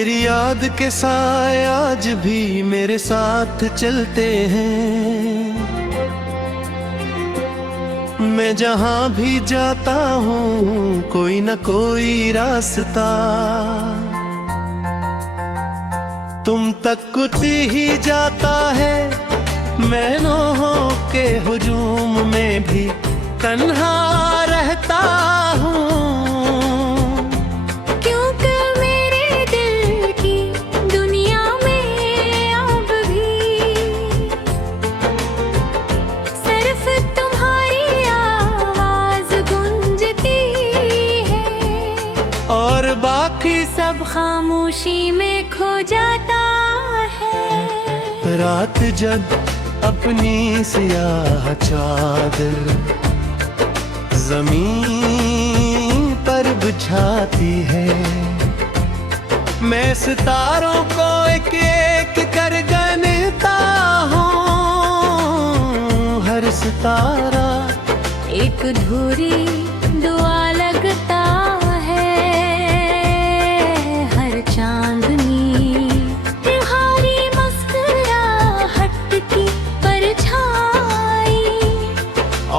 तेरी याद के साए आज भी मेरे साथ चलते हैं। मैं जहाँ भी जाता हूँ कोई न कोई रास्ता तुम तक ही जाता है। मैं नौहों के हुजूम में भी तन्हा रहता हूँ, क्योंकि मेरे दिल की दुनिया में अब भी सिर्फ तुम्हारी आवाज गूंजती है और बाकी सब खामोशी में खो जाता है। रात जब अपनी सियाह चादर ज़मीन पर बिछाती है, मैं सितारों को एक एक कर गिनता हूँ। हर सितारा एक अधूरी दुआ लगता है, हर चांदनी तुम्हारी मुस्कुराहट की परछाई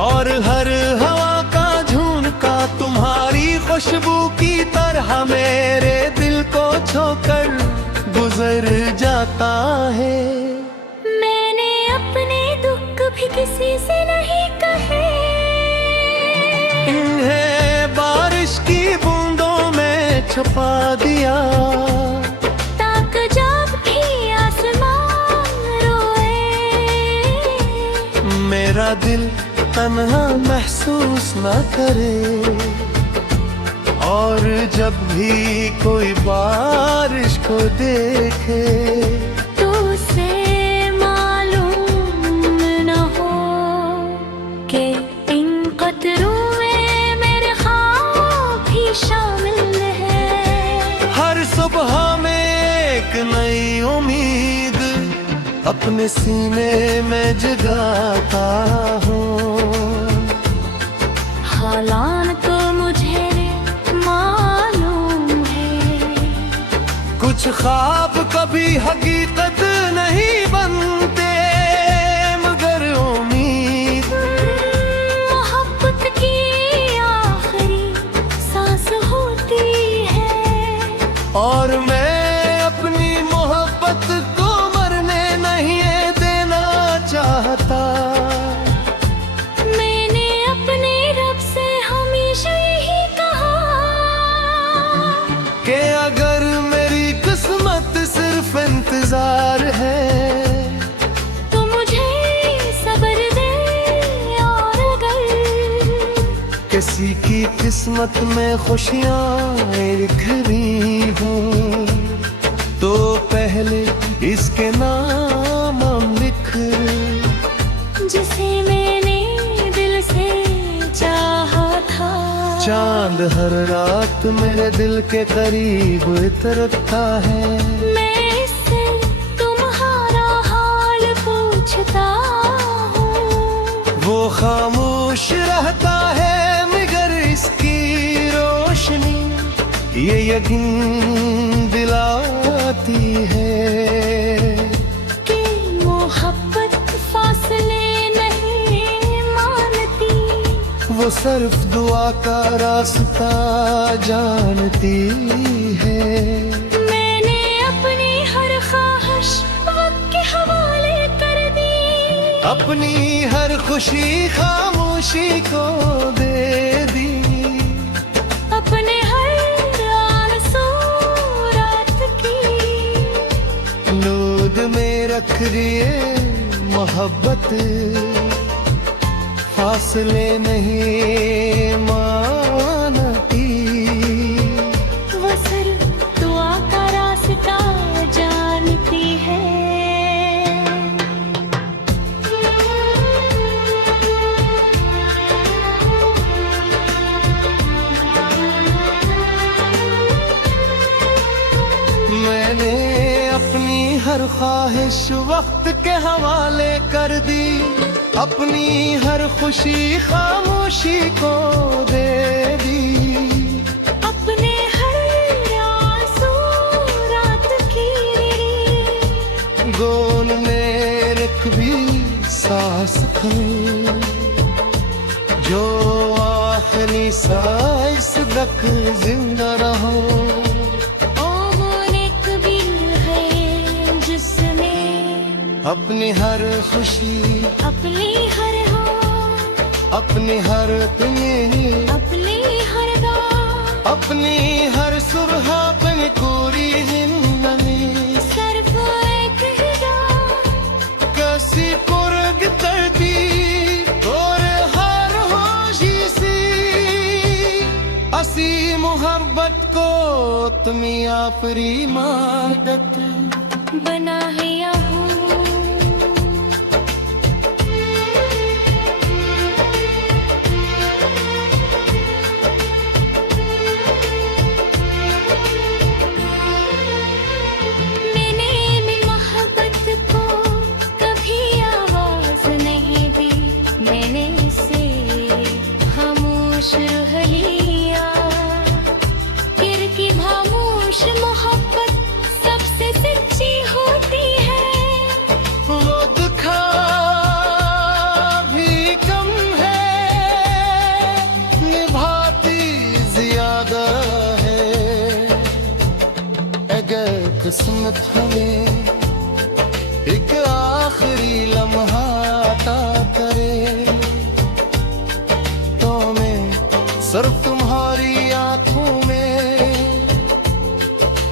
और हर हवा का झोंका तुम्हारी खुशबू की तरह मेरे दिल को छोकर गुजर जाता है। मैंने अपने दुख भी किसी से नहीं कहे, इन्हें बारिश की बूंदों में छुपा दिया ताकि जब भी आसमान रोए मेरा दिल तन्हा महसूस न करे। और जब भी कोई बारिश को देखे तो उसे मालूम न हो कि इन कतरों में मेरे ख्वाब भी शामिल है। हर सुबह में एक नई उम्मीद अपने सीने में जगाता हूँ। हालात तो मुझे मालूम है, कुछ ख्वाब कभी हकीकत नहीं बनते मगर उम्मीद मोहब्बत की आखिरी सांस होती है। और मैं अपनी मोहब्बत को मरने नहीं देना चाहता। मैंने अपने रब से हमेशा यही कहा कि अगर मेरी किस्मत सिर्फ इंतजार है तो मुझे सब्र दे, और अगर किसी की किस्मत में खुशियाँ लिखनी हूँ तो पहले इसके नाम लिख, जिसे मैंने दिल से चाहा था। चांद हर रात मेरे दिल के करीब उतरता है। मैं इससे तुम्हारा हाल पूछता हूँ, वो खामोश रहता है मगर इसकी रोशनी ये यकीन दिलाती है कि मोहब्बत फासले नहीं मानती, वो सिर्फ दुआ का रास्ता जानती है। मैंने अपनी हर ख्वाहिश वक्त के हवाले कर दी, अपनी हर खुशी खामोशी को दे दी, अपने हर आरज़ू रात की नूद में रख दिए मोहब्बत फासले नहीं मानती। वो सिर्फ दुआ का रास्ता जानती है। मैंने अपनी हर ख्वाहिश वक्त के हवाले कर दी, अपनी हर खुशी खामोशी को दे दी, अपने हर आंसू रात गोल में रख भी सांस थमे, जो आखिरी सांस तक जिंदा रहो। अपनी हर खुशी, अपनी हर हो, अपनी हर तुम्हें, अपनी हर बात, अपनी हर सुरह अपनी पूरी जिंदगी। सिर्फ एक ही रात, कैसी पुरग करती और हर होशी सी, असी मोहब्बत को तुमी आपरी मादत बना है या हूँ। मोहब्बत सबसे सच्ची होती है, वो दुखा भी कम है, निभाती ज्यादा है। अगर किस्मत हमें एक आखिरी लम्हा अता करे, तो मैं सिर्फ तुम्हारी आंखों में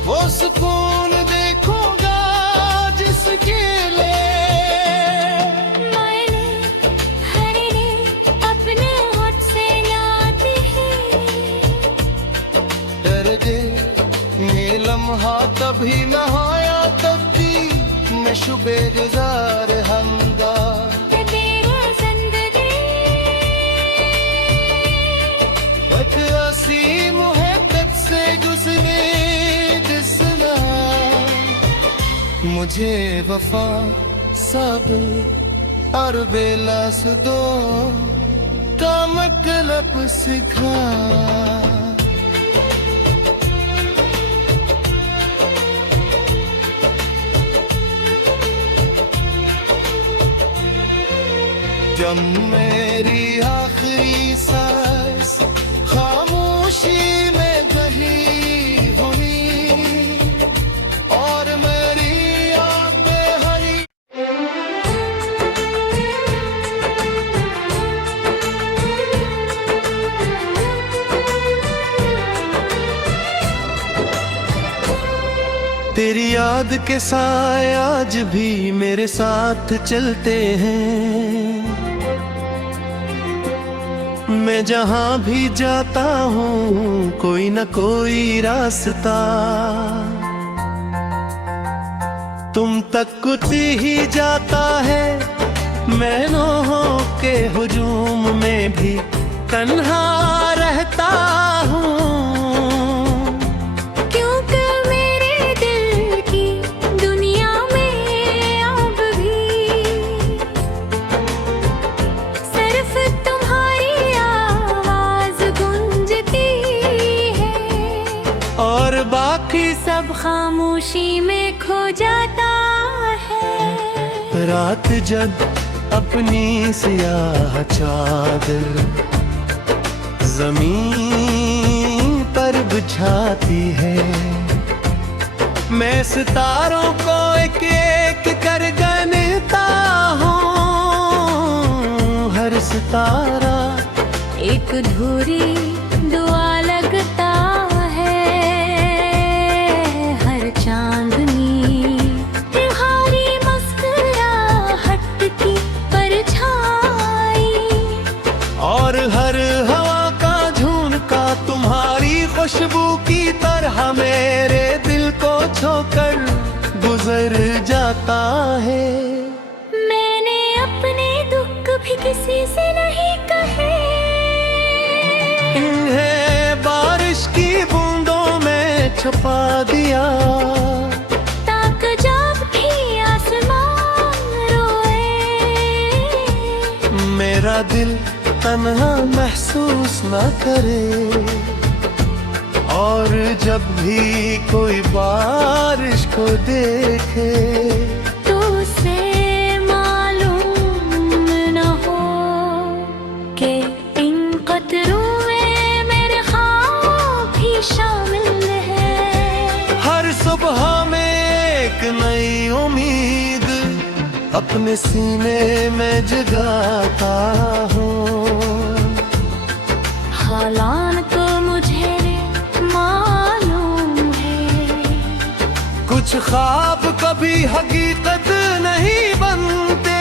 वो सुकून देखूंगा जिसके लिए मैंने हरे अपने होठ से नाते हैं। दर्द ये लम्हा तभी न होया तब भी मैं शुबे गुजार हमदा तेरा जिंदगी वक्त असी मुहब्बत से गुजरे, मुझे वफा सब्र और बेलास दो का मतलब सिखा। जब मेरी आखिरी सांस खामोशी में बही हुई और मेरी तेरी याद के साए आज भी मेरे साथ चलते हैं। मैं जहाँ भी जाता हूँ कोई न कोई रास्ता तुम तक कुती ही जाता है। मैनों के हुजूम में भी तन्हा रहता हूँ, बाकी सब खामोशी में खो जाता है। रात जब अपनी सियाह चादर जमीन पर बिछाती है, मैं सितारों को एक एक कर गिनता हूँ। हर सितारा एक अधूरी दुआ लगता और हर हवा का झोंका तुम्हारी खुशबू की तरह मेरे दिल को छोकर गुजर जाता है। मैंने अपने दुख भी किसी से नहीं कहे, इन्हें बारिश की बूंदों में छुपा दिया, ताकि जब भी आसमान रोए मेरा दिल तन्हा महसूस न करे। और जब भी कोई बारिश को देखे अपने सीने में जगाता हूँ। हालात तो मुझे मालूम है, कुछ ख्वाब कभी हकीकत नहीं बनते,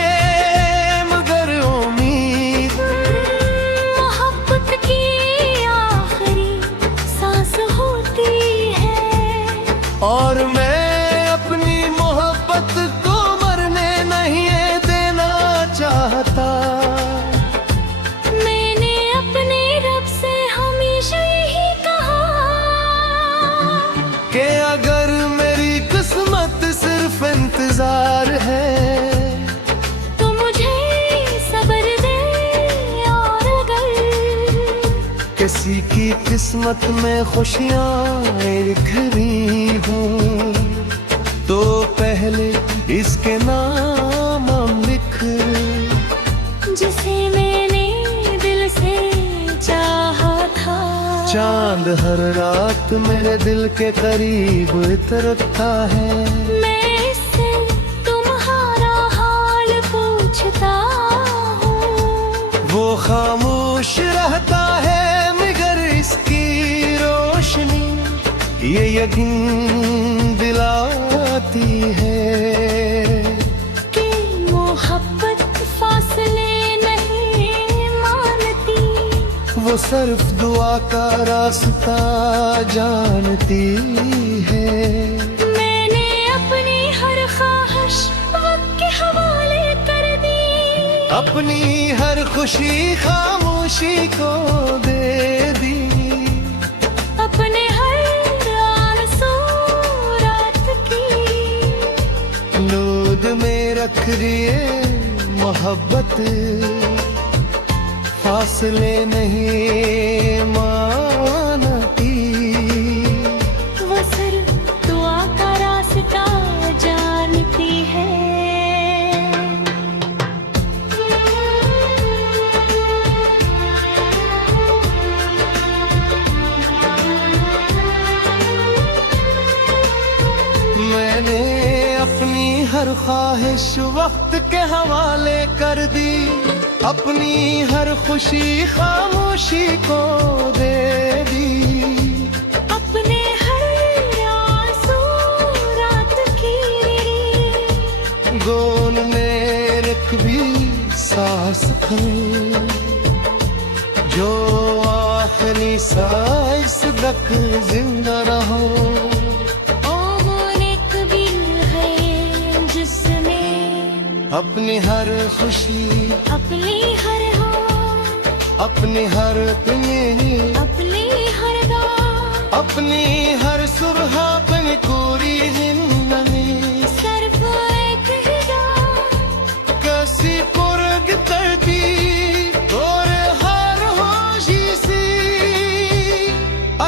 मगर उम्मीद मोहब्बत की आखिरी सांस होती है। और मैं अपनी मोहब्बत को मरने नहीं देना चाहता। मैंने अपने रब से हमेशा यही कहा कि अगर मेरी किस्मत सिर्फ इंतजार है तो मुझे सब्र दे, और अगर किसी की किस्मत में खुशियाँ लिखनी हूँ तो पहले इसके नाम लिख। जिसे मैंने दिल से चाहा था, चांद हर रात मेरे दिल के करीब उतरता है। मैं इससे तुम्हारा हाल पूछता हूँ। वो खामोश रहता है मगर इसकी रोशनी ये यकीन दिलाती है कि मोहब्बत फासले नहीं मानती, वो सिर्फ दुआ का रास्ता जानती है। मैंने अपनी हर ख्वाहिश वक्त के हवाले कर दी, अपनी हर खुशी खामोशी को दे दी। अपने हर आरज़ू रात की नूद में रख दिए मोहब्बत, फासले नहीं मानती। वो सिर्फ दुआ का रास्ता जानती है। मैंने अपनी हर ख्वाहिश वक्त के हवाले कर दी, अपनी हर खुशी खामोशी को दे दी। अपने हर आंसू रात की गोन में रख भी सांस भर, जो आखिरी सांस तक जिंदा रहो। अपनी हर खुशी, अपनी हर हो, अपनी हर तुम्हें, अपनी हर रात, अपनी हर सुबह अपनी पूरी जिंदगी सिर्फ एक ही रात। कैसी पुरग करती और हर होशी सी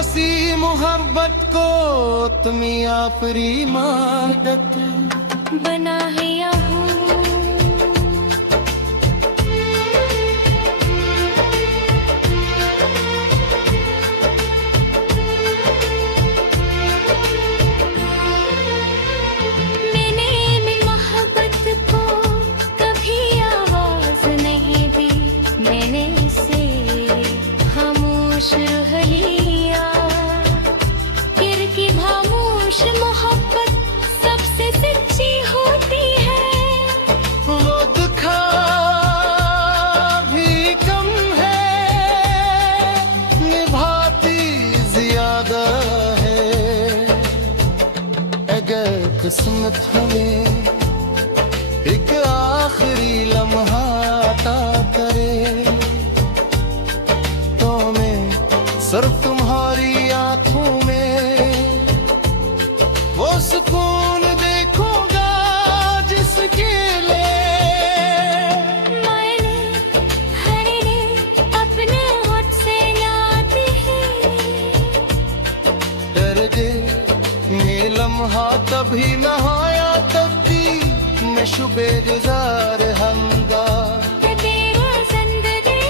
असी मोहब्बत को तुमी आपरी मादत बना है यहाँ मोहब्बत सबसे सच्ची होती है। वो दुखा भी कम है, निभाती ज्यादा है। अगर किस्मत हमें एक आखिरी लम्हा अता करे तो मैं सिर्फ तुम्हारी आंखों में वो सुकून देखूंगा जिसके लिए मैंने हर दिन अपने होठ से नाती है। दर्द ये लम्हा तभी न आया तब भी मैं शुबेजार हमदा तेरा जिंदगी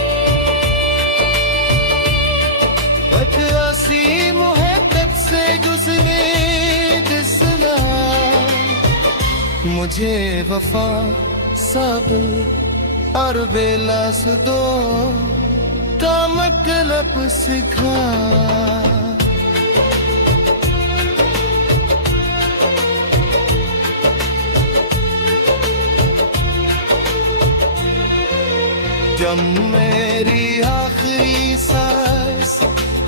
बदसी मुहब्बत से गुजरे दिसना मुझे वफा sabır arbela sudo tamak lap sikha जब मेरी आखिरी सांस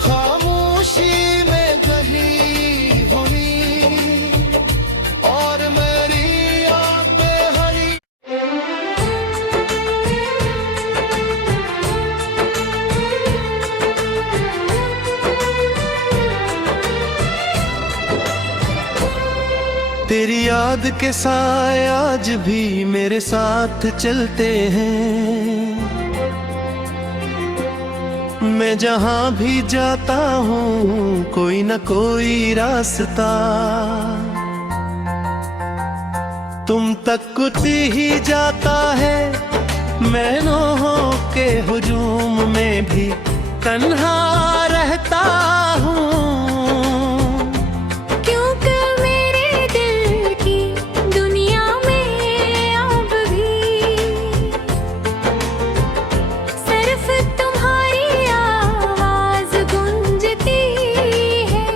खामोशी में बही हुई और मेरी आंखें हरी तेरी याद के साए आज भी मेरे साथ चलते हैं। मैं जहाँ भी जाता हूँ कोई न कोई रास्ता तुम तक ही जाता है। मैं नौहों के हुजूम में भी तन्हा रहता हूँ। क्योंकि मेरे दिल की दुनिया में अब भी सिर्फ तुम्हारी आवाज गूंजती है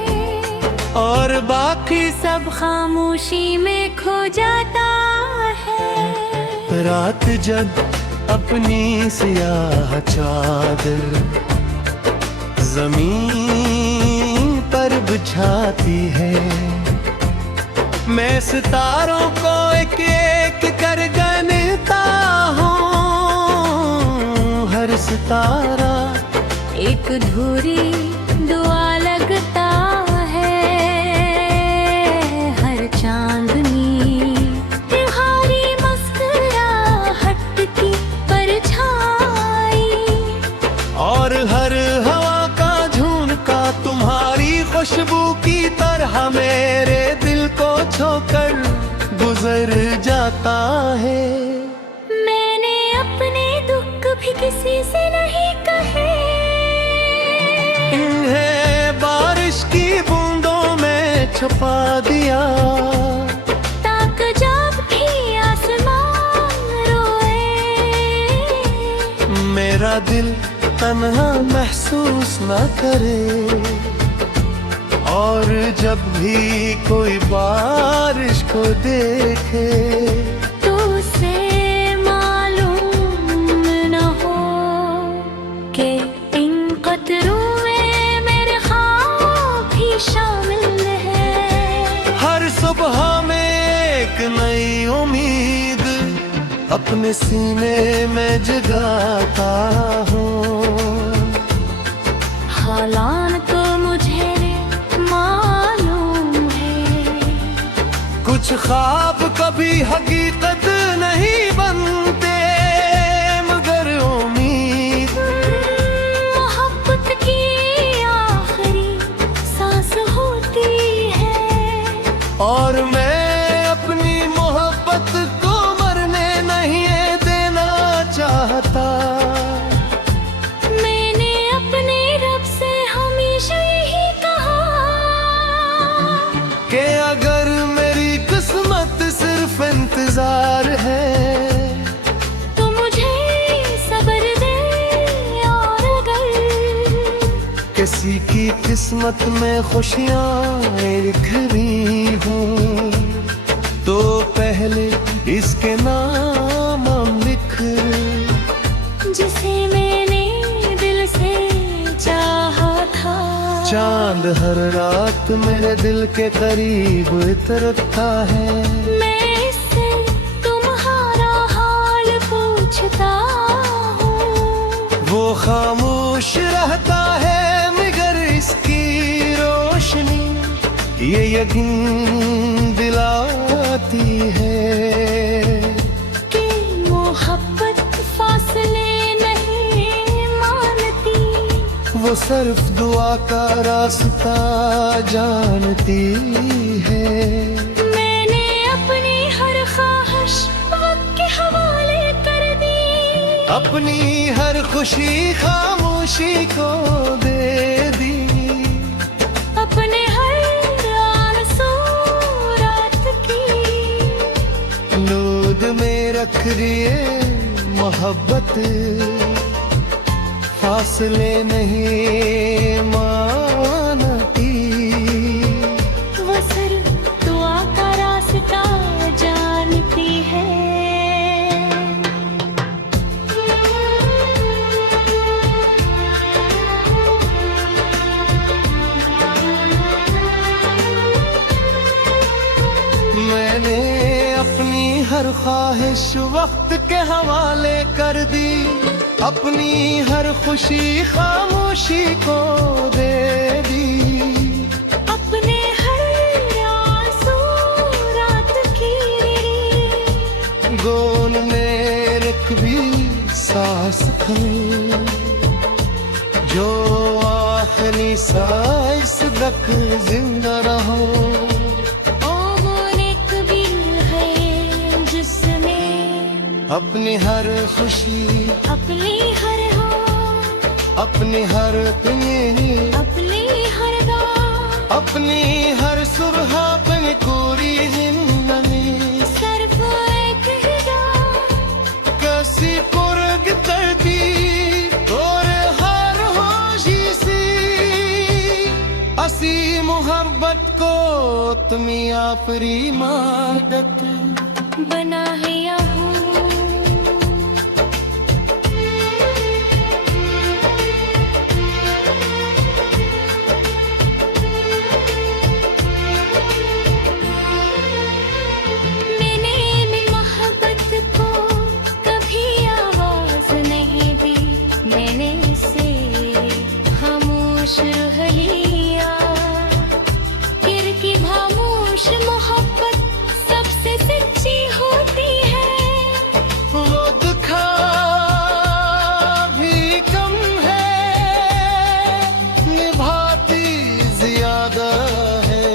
और बाकी सब खामोशी में खो जाता है। रात जब अपनी सियाह चादर जमीन पर बिछाती है मैं सितारों को एक एक कर गिनता हूँ। हर सितारा एक अधूरी दुआ लगता है। हर चांदनी तुम्हारी मुस्कुराहट की परछाई और हर हवा का झोंका तुम्हारी खुशबू की तरह मेरे दिल को छोकर गुजर जाता है। मैंने अपने दुख भी किसी से नहीं कहे। इन्हें बारिश की बूंदों में छुपा दिया ताकि जब भी आसमान रोए मेरा दिल तन्हा महसूस न करे। और जब भी कोई बारिश को देखे तो उसे मालूम न हो कि इन कतरों में मेरे ख्वाब भी शामिल है। हर सुबह में एक नई उम्मीद अपने सीने में जगाता हूँ। हालात तो मुझे मालूम है कुछ ख्वाब कभी हकीकत नहीं बनते मगर उम्मीद मोहब्बत की आखिरी सांस होती है। और मैं अपनी मोहब्बत को मरने नहीं देना चाहता। मैंने अपने रब से हमेशा यही कहा कि अगर मेरी किस्मत सिर्फ इंतजार है तो मुझे सब्र दे। और अगर किसी की किस्मत में खुशियाँ लिखनी हूँ तो पहले इसके नाम लिख जिसे मैंने दिल से चाहा था। चांद हर रात मेरे दिल के करीब उतरता है। मैं इससे तुम्हारा हाल पूछता हूँ। वो खामोश रहता है मगर इसकी रोशनी ये यकीन दिलाती है कि मोहब्बत फासले नहीं मानती। वो सिर्फ दुआ का रास्ता जानती है। मैंने अपनी हर ख्वाहिश वक्त के हवाले कर दी। अपनी हर खुशी खामोशी को दे दी। अपने हर आरज़ू रात की नूद में रख रिए मोहब्बत, फासले नहीं मानती। वो सिर्फ दुआ का रास्ता जानती है। मैंने अपनी हर ख्वाहिश वक्त के हवाले कर दी, अपनी हर खुशी खामोशी को दे दी। अपने हर आंसू रात की गोल में रख भी सांस थमी, जो आखिरी सांस तक जिंदा रहो। अपनी हर खुशी, अपनी हर हो, अपनी हर तुम्हें, अपनी हर रात, अपनी हर सुबह, अपनी पूरी जिंदगी। सिर्फ एक ही रात कैसी पुरग कर दी और हर होशी सी, असी मोहब्बत को तुमी आपरी मादत बना है या हूँ। मोहब्बत सबसे सच्ची होती है। वो दुखा भी कम है, निभाती ज्यादा है।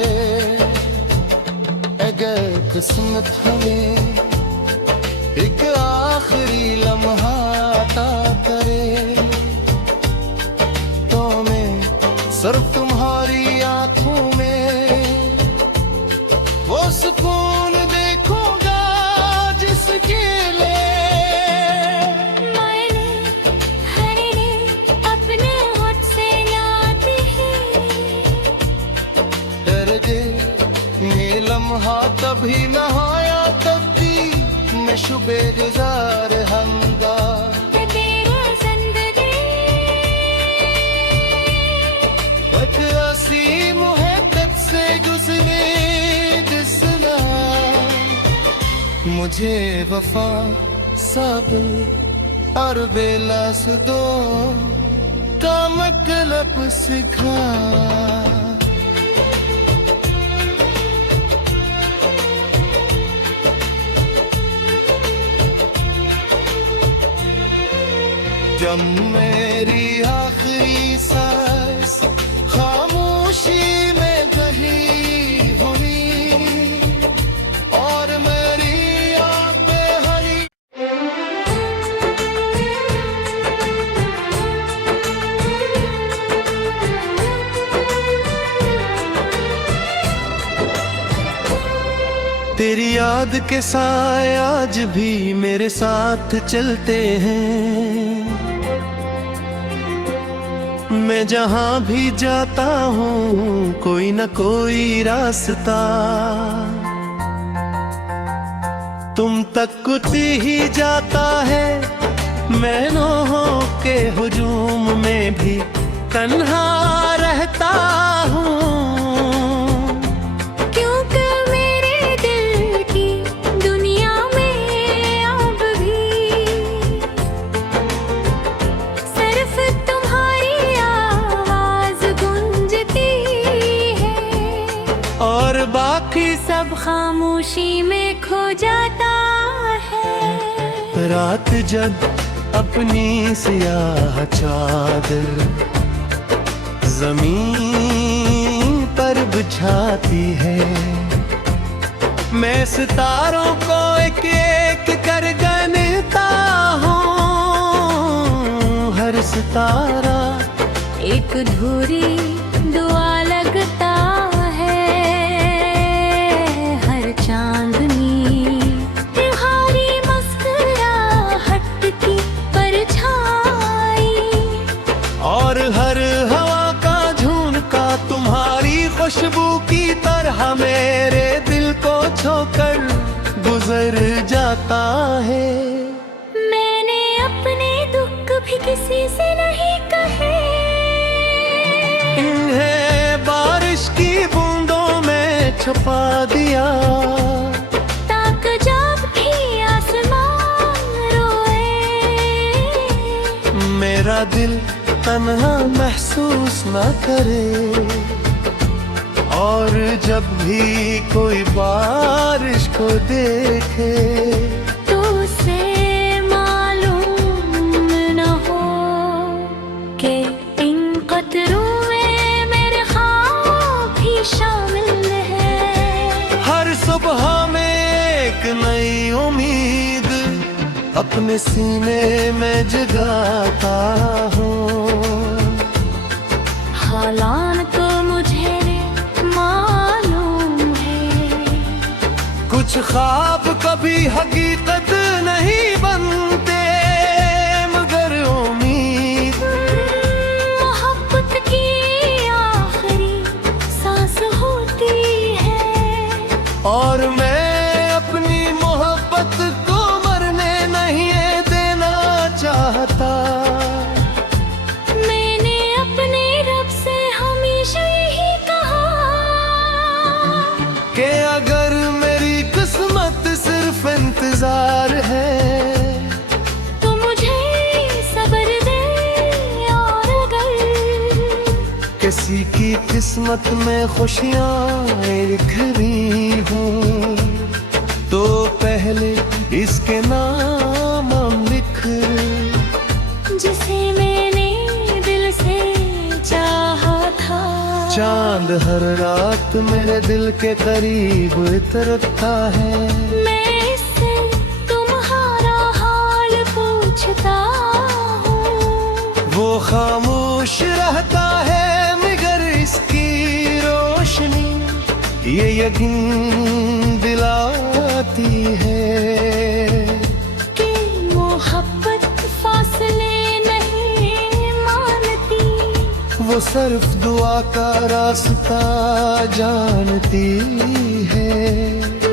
अगर किस्मत हमें एक आखिरी लम्हा अता करे, तो मैं सिर्फ तुम्हारी आंखों में वो सुकून देखूंगा जिसके लिए मैंने अपने होठ से नाते हैं। दर्द ये लम्हा तभी न आया तब भी मैं शुबे गुजार हमदा। तेरा जिंदगी एक ऐसी मुहब्बत से गुजरे जिसना मुझे वफा सब्र और बेलास दो का मतलब सिखा। जब मेरी आखिरी सांस खामोशी में बही हुई और मेरी आंखें हरी। तेरी याद के साए आज भी मेरे साथ चलते हैं। मैं जहाँ भी जाता हूँ कोई न कोई रास्ता तुम तक ही जाता है। मैनों के हुजूम में भी तन्हा रहता हूँ, क्योंकि मेरे दिल की दुनिया में अब भी सिर्फ तुम्हारी आवाज गूंजती है और बाकी सब खामोशी में खो जाता है। रात जब अपनी सियाह चादर जमीन पर बिछाती है, मैं सितारों को एक एक कर गिनता हूँ। हर सितारा एक धूरी दुआ लगता है, हर चांदनी तुम्हारी गुजर जाता है। मैंने अपने दुख भी किसी से नहीं कहे, इन्हें बारिश की बूंदों में छुपा दिया, ताकि जब भी आसमान रोए मेरा दिल तन्हा महसूस न करे। और जब भी कोई बारिश को देखे तो उसे मालूम न हो कि इन कतरों में मेरे ख्वाब भी शामिल है। हर सुबह में एक नई उम्मीद अपने सीने में जगाता हूँ। हालात तो मुझे मालूम है, कुछ ख्वाब कभी हकीकत नहीं बनते, मगर उम्मीद मोहब्बत की आखिरी सांस होती है। और मैं अपनी मोहब्बत को मरने नहीं देना चाहता। मैंने अपने रब से हमेशा यही कहा कि अगर मेरी किस्मत सिर्फ इंतजार है तो मुझे सब्र दे, और अगर किसी की किस्मत में खुशियाँ लिखनी हूँ तो पहले इसके नाम लिख, जिसे मैंने दिल से चाहा था। चांद हर रात मेरे दिल के करीब उतरता है। मैं इससे तुम्हारा हाल पूछता हूँ, वो खामोश रहता है मगर इसकी रोशनी ये यकीन दिलाती है कि मोहब्बत फासले नहीं मानती, वो सिर्फ दुआ का रास्ता जानती है।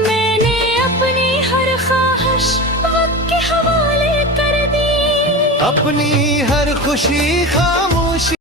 मैंने अपनी हर ख्वाहिश वक्त के हवाले कर दी, अपनी हर खुशी खामोश